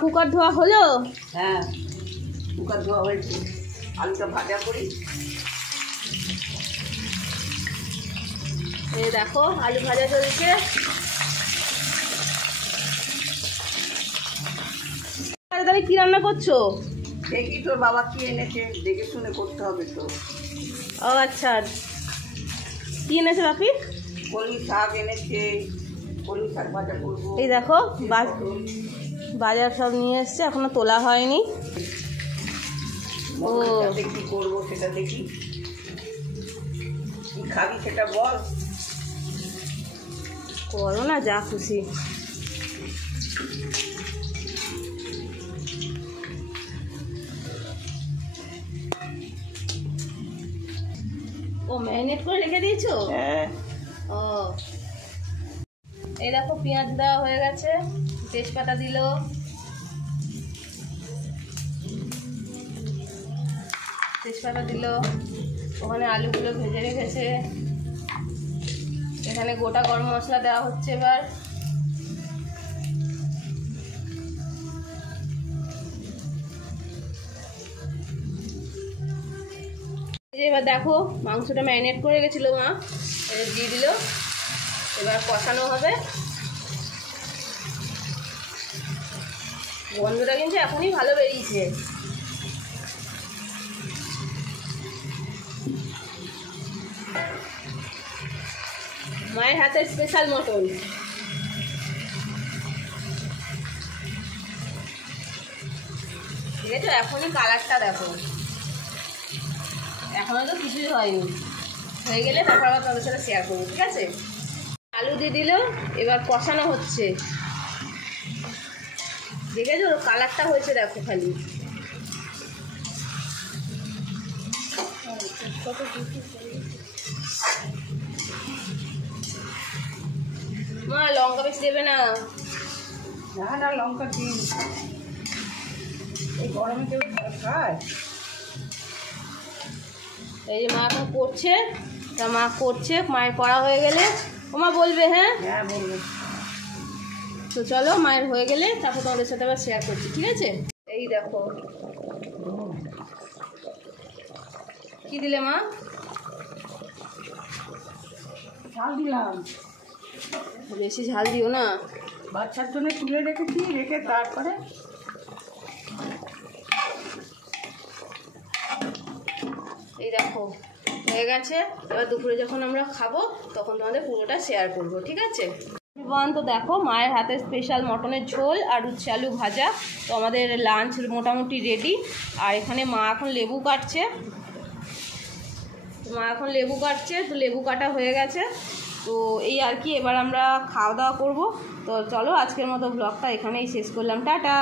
Cooker ধোয়া হলো? হ্যাঁ, কুকার ধোয়া হয়েছে। আলুটা ভাজা করি। এই দেখো আলু ভাজা চলছে। তাহলে কি রান্না করছো? দেখি তোর বাবা কি এনেছে, দেখে শুনে করতে হবে তো। ও আচ্ছা, কি এনেছে বাপি? কলমি শাক এনেছে, কলমি শাক ভাজা করবো। এই দেখো বাজার সব নিয়ে এসছে, এখনো তোলা হয়নি। ও কি করবো সেটা দেখি। কি খাবি সেটা বল। করো না যা খুশি। ও ম্যারিনেট করে রেখে দিয়েছো? হ্যাঁ। ও এই দেখো পেঁয়াজ দেওয়া হয়ে গেছে, তেজপাতা দিল, ওখানে আলুগুলো ভেজে রেখেছে, এখানে গোটা গরম মশলা দেওয়া হচ্ছে। এবার দেখো মাংসটা ম্যারিনেট করে গেছিল মা, এটা দিয়ে দিল। এবার কষানো হবে। গন্ধটা কিন্তু এখনই ভালো বেরিয়েছে। মায়ের হাতের স্পেশাল মটন। ঠিক আছে, এখনই কালারটা দেখো, এখনো তো কিছুই হয়নি। হয়ে গেলে তারপর আবার তোমাদের সাথে শেয়ার করবো। ঠিক আছে, আলু দিয়ে দিল, এবার কষানো হচ্ছে। দেখেছো কালারটা হয়েছে দেখো খালি। মা লঙ্কা বেশি দেবে না। না না, লঙ্কা দিন, এই গরমে কেউ খায়? এই যে মা এখন করছে, তা মা করছে, মায়ের করা হয়ে গেলে ও মা বলবে। হ্যাঁ হ্যাঁ বলবো। তো চলো মায়ের হয়ে গেলে তারপর তোমাদের সাথে আবার শেয়ার করছি। ঠিক আছে, এই দেখো কি দিলে মা? ঝাল দিলাম। বেশি ঝাল দিও না, বাচ্চার জন্য তুলে রেখেছি, রেখে তারপরে এই দেখো হয়ে গেছে। এবার দুপুরে যখন আমরা খাবো তখন তোমাদের পুরোটা শেয়ার করবো। ঠিক আছে, তো দেখো মায়ের হাতে স্পেশাল মটনের ঝোল আর উচ্ছে আলু ভাজা। তো আমাদের লাঞ্চ মোটামুটি রেডি। আর এখানে মা এখন লেবু কাটছে, তো লেবু কাটা হয়ে গেছে। তো এই আর কি, এবার আমরা খাওয়া দাওয়া করবো। তো চলো আজকের মতো ব্লগটা এখানেই শেষ করলাম, টাটা।